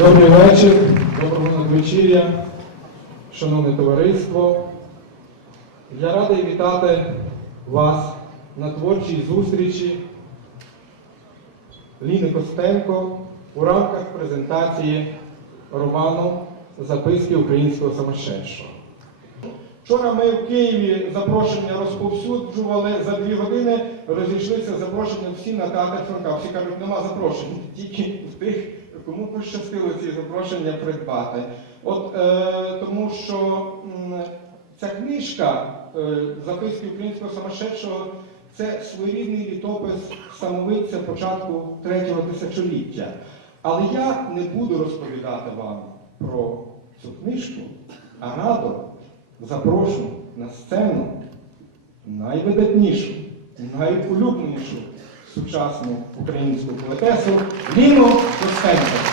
Добрий вечір, доброго надвечір'я, шановне товариство. Я радий вітати вас на творчій зустрічі Ліни Костенко у рамках презентації роману Записки українського самошедшого. Вчора ми в Києві запрошення розповсюджували за дві години, розійшлися запрошення всі на театр Франка. Всі кажуть, нема запрошень, тільки в тих, кому пощастило ці запрошення придбати. От е, тому що м, ця книжка е, записки українського самошедшого це своєрідний літопис самовидця початку третього тисячоліття. Але я не буду розповідати вам про цю книжку, а радо запрошу на сцену найвидатнішу, найулюбленішу сучасну українську поетесу Ліну Костенко.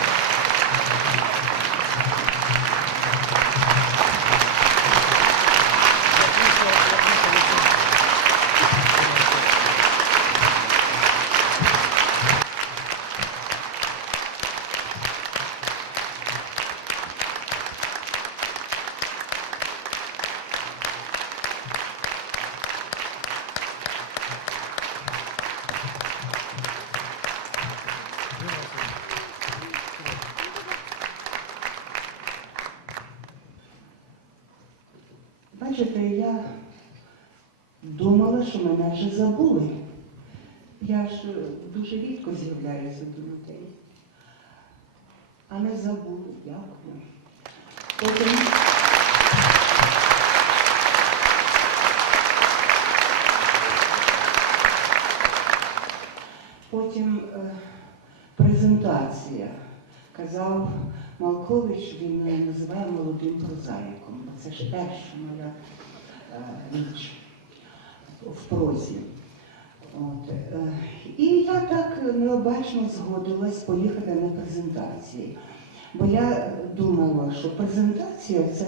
Бачите, я думала, що мене вже забули. Я ж е, дуже рідко з'являюся до людей. А не забули, дякую. Потім... Потім е, презентація. Казав Малкович, він мене називає молодим прозаїком. Це ж перша моя е, річ в прозі. От. е, І я так необачно згодилась поїхати на презентації. Бо я думала, що презентація це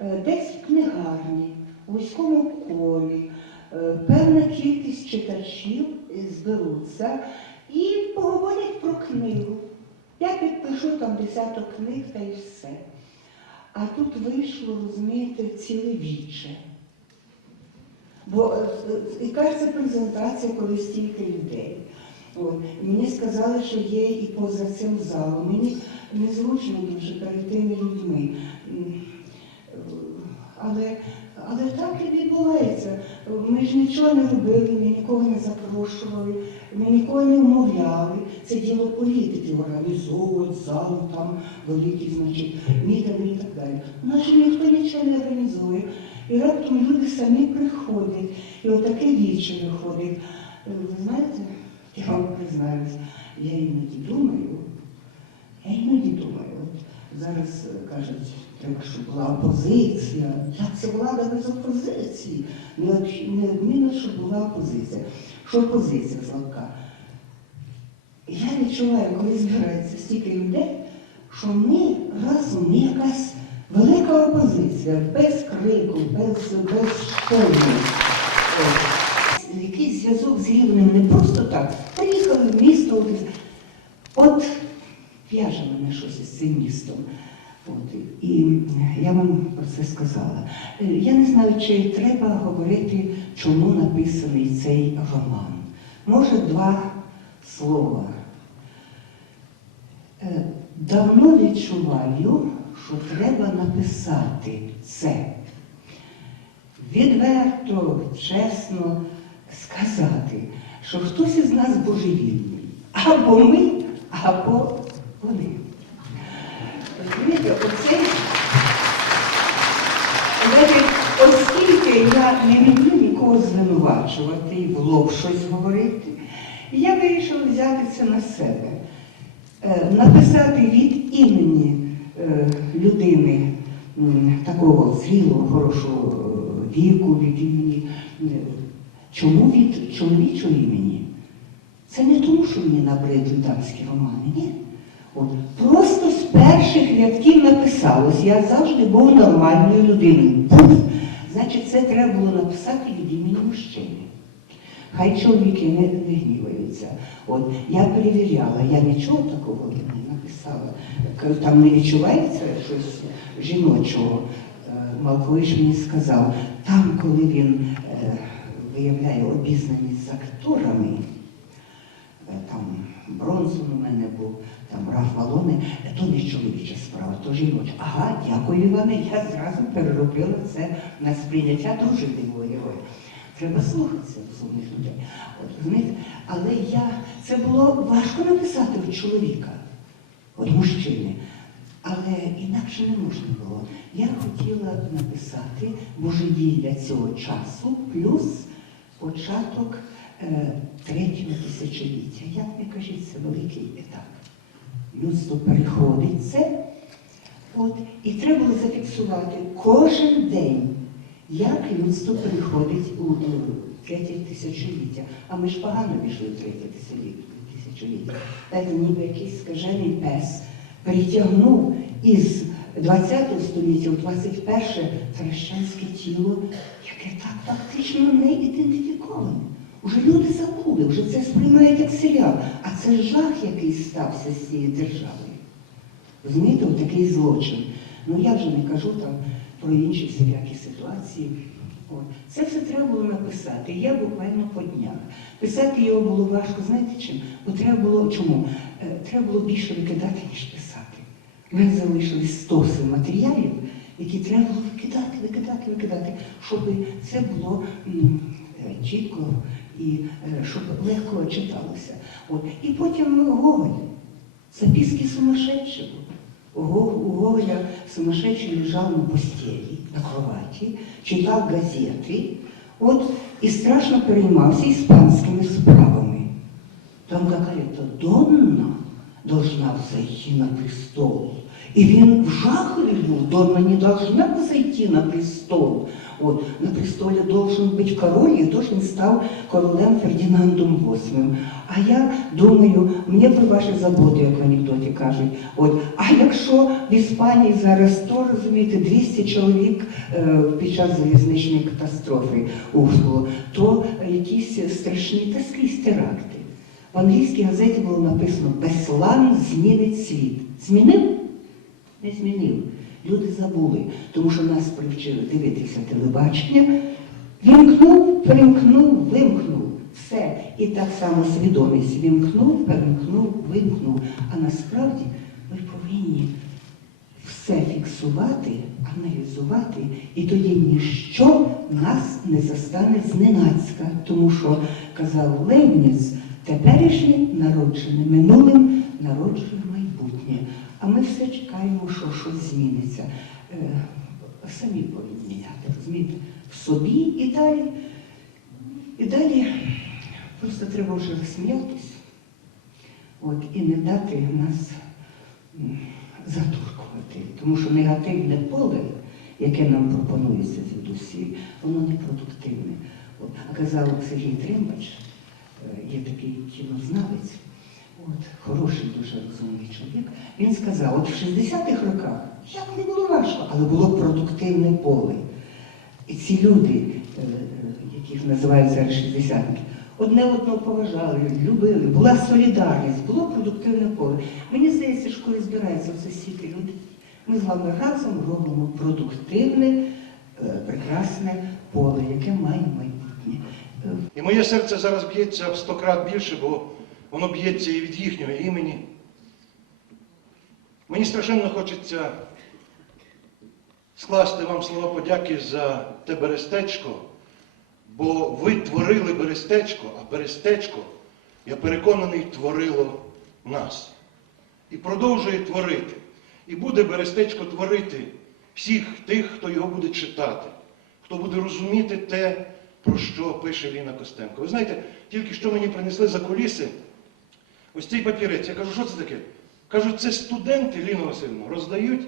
е, десь в книгарні, у вузькому колі, е, певна кількість читачів зберуться і поговорять про книгу. Я підпишу там десяток книг та й все. А тут вийшло, розумієте, ціле віче. Бо е, е, це презентація, коли стільки людей. От. Мені сказали, що є і поза цим залом. Мені незручно дуже перед тими людьми. Е, Але, але так і відбувається. Ми ж нічого не робили, ми нікого не запрошували, ми нікого не вмовляли. Це діло політики, організовують зал, там великі, значить, мітинги і так далі. Же ніхто нічого не організує. І раптом люди самі приходять, і отаке віче виходить. Е, Ви знаєте, я вам признаюсь, я іноді думаю, я іноді думаю, от зараз е, кажуть, треба, щоб була опозиція. Як це влада без опозиції? Неодмінно, щоб була опозиція. Що опозиція злака? Я відчуваю, коли збирається стільки людей, що ми разом якась велика опозиція, без крику, без, без штовху. Якийсь зв'язок з рівнем не просто так. Приїхали в місто, от в'яже мене щось із цим містом. От. І я вам про це сказала. Я не знаю, чи треба говорити, чому написаний цей роман. Може, два слова. Е, Давно відчуваю, що треба написати це. Відверто, чесно сказати, що хтось із нас божевільний. Або ми, або вони. Розумієте, оце, знаєте, оскільки я не люблю нікого звинувачувати і в лоб щось говорити, я вирішила взяти це на себе. Е, Написати від імені е, людини такого зрілого, хорошого е, віку, від імені. Чому від чоловічого імені? Це не тому, що мені набридли дамські романи, ні. От, просто перших рядків написалось. Я завжди був нормальною людиною. Був. Значить, це треба було написати від імені мужчини. Хай чоловіки не, не гніваються. От я перевіряла, я нічого такого не написала. Там не відчувається щось жіночого. Е, Малкович мені сказав, там, коли він е, виявляє обізнаність з акторами, е, там Бронсон у мене був, там Раф Валони, то не чоловіча справа, то жіноча. Ага, дякую, Іване, я зразу переробила це на сприйняття дивного героя. Треба слухатися розумних людей. От, розумієте? Але я, це було важко написати від чоловіка, від мужчини. Але інакше не можна було. Я хотіла написати божевілля цього часу плюс початок е, третього тисячоліття. Як не кажіть, це великий етап. Людство переходить це. От, і треба було зафіксувати кожен день, як людство переходить у, третє тисячоліття. А ми ж погано пішли в третє тисячоліття. Знаєте, ніби якийсь скажений пес перетягнув із 20 століття у 21 хрещенське тіло, яке так фактично не ідентифіковане. Уже люди забули, вже це сприймають як серіал. А це жах, який стався з цією державою. Розумієте, такий злочин. Ну я вже не кажу там про інші всілякі ситуації. От. Це все треба було написати. Я буквально по днях. Писати його було важко, знаєте чим? Бо треба було чому? Е, Треба було більше викидати, ніж писати. У мене залишились стоси матеріалів, які треба було викидати, викидати, викидати, щоб це було е, чітко і е, щоб легко читалося. От. І потім Гоголь. Записки сумасшедшего. У Го- Гоголя сумасшедший лежал на постели, на кровати, читал газеты, вот, и страшно переймался испанскими справами. Там какая-то Донна должна взойти на престол. И він в жахові був, Донна не должна зайти на престол. Вот, на престоле должен быть король, и тож він став королем Фердинандом VIII. А я думаю, мені про ваші заботи, як в анекдоті кажуть. От, а якщо в Іспанії зараз то, розумієте, 200 чоловік е, під час залізничної катастрофи ухнуло, то якісь страшні та скрізь теракти. В англійській газеті було написано Беслан змінить світ. Змінив? Не змінив. Люди забули, тому що нас привчили дивитися телебачення. Вімкнув, перемкнув, вимкнув. Все. І так само свідомість вімкнув, перемкнув, вимкнув. А насправді ми повинні все фіксувати, аналізувати, і тоді ніщо нас не застане зненацька. Тому що, казав Лейбніц, теперішнє народжене минулим народжує майбутнє. А ми все чекаємо, що щось зміниться. Е, самі повинні міняти, розумієте? В собі і далі. І далі просто треба вже розсміятись от, і не дати нас затуркувати. Тому що негативне поле, яке нам пропонується звідусі, воно непродуктивне. От, а казав Сергій Тримбач, е, є такий кінознавець, хороший, дуже розумний чоловік, він сказав, от в 60-х роках як не було важко, але було продуктивне поле. І ці люди, е, е, яких називають зараз шістдесятники, одне одного поважали, любили, була солідарність, було продуктивне поле. Мені здається, що коли збираються все стільки людей, ми з вами разом робимо продуктивне, е, прекрасне поле, яке має майбутнє. І моє серце зараз б'ється в сто крат більше, бо воно б'ється і від їхнього імені. Мені страшенно хочеться скласти вам слова подяки за те берестечко, бо ви творили берестечко, а берестечко, я переконаний, творило нас. І продовжує творити. І буде берестечко творити всіх тих, хто його буде читати, хто буде розуміти те, про що пише Ліна Костенко. Ви знаєте, тільки що мені принесли за куліси ось цей папірець. Я кажу, що це таке? Кажуть, це студенти, Ліна Васильівна, роздають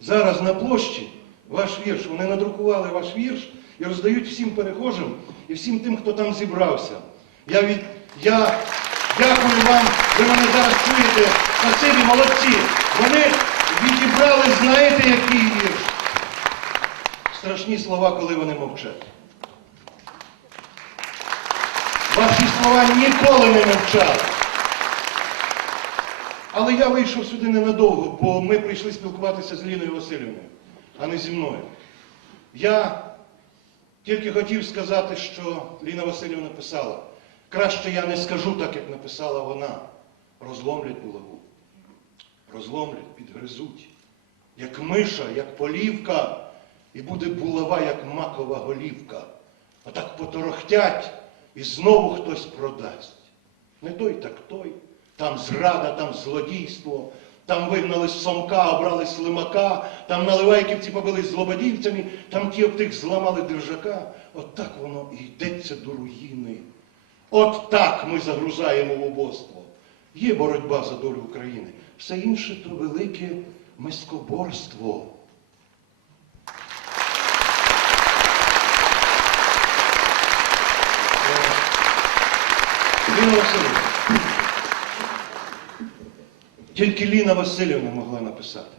зараз на площі ваш вірш. Вони надрукували ваш вірш і роздають всім перехожим і всім тим, хто там зібрався. Я, від... Я дякую вам, ви мене зараз чуєте. Спасибі, молодці. Вони відібрали, знаєте, який вірш? Страшні слова, коли вони мовчать. Ваші слова ніколи не мовчали. Але я вийшов сюди ненадовго, бо ми прийшли спілкуватися з Ліною Васильівною, а не зі мною. Я тільки хотів сказати, що Ліна Васильівна писала. Краще я не скажу так, як написала вона. Розломлять булаву. Розломлять, підгризуть. Як миша, як полівка, і буде булава, як макова голівка. Отак поторохтять, і знову хтось продасть. Не той, так той. Там зрада, там злодійство, там вигнали з Сомка, обрали слимака, там наливайківці побили злободівцями, там ті об тих зламали держака. От так воно і йдеться до руїни. От так ми загрузаємо в убоство. Є боротьба за долю України. Все інше то велике мискоборство. Е, Ліна Васильівна. Тільки Ліна Васильівна могла написати.